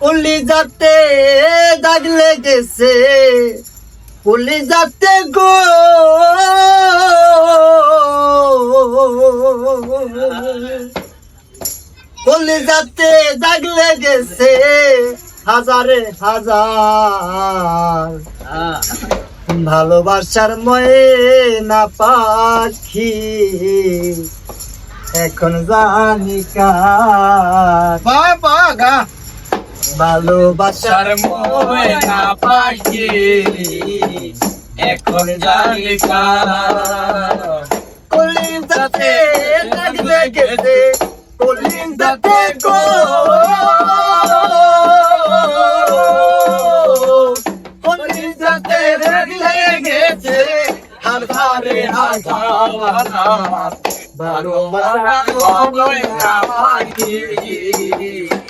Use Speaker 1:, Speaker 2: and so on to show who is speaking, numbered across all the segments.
Speaker 1: পুলি যাতে দাগ লেগেছে, পুলি যাতে গো। পুলি যাতে দাগ লেগেছে, হাজারে হাজার। ভালোবাসার ময়ে না পাখি, এখন জানি কার।
Speaker 2: বাহ বাহ গা।
Speaker 1: ভালোবাসার
Speaker 2: ময়না পাখি এখন জানি
Speaker 1: কলিজাতে দাগ লেগেছে কলিজাতে গো।
Speaker 2: ভালোবাসার ময়না পাখি এখন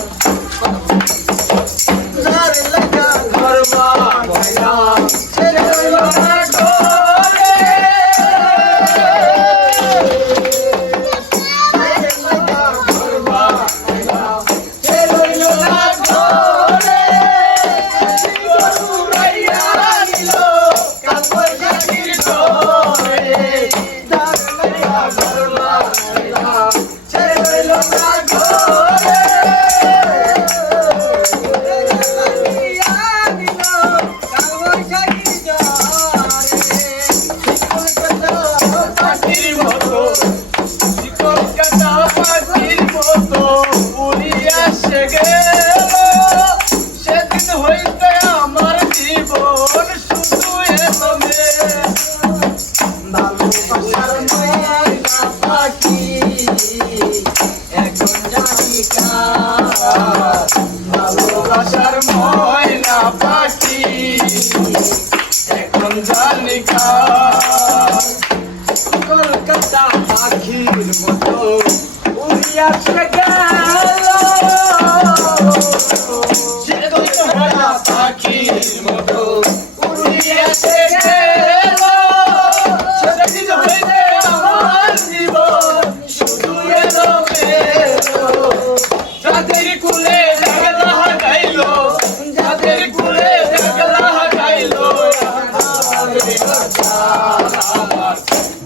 Speaker 1: এখন জানি
Speaker 2: ভালোবাসার ময়না পাখি এখন জানি
Speaker 1: কলকাতা পাখির মতো উড়িয়া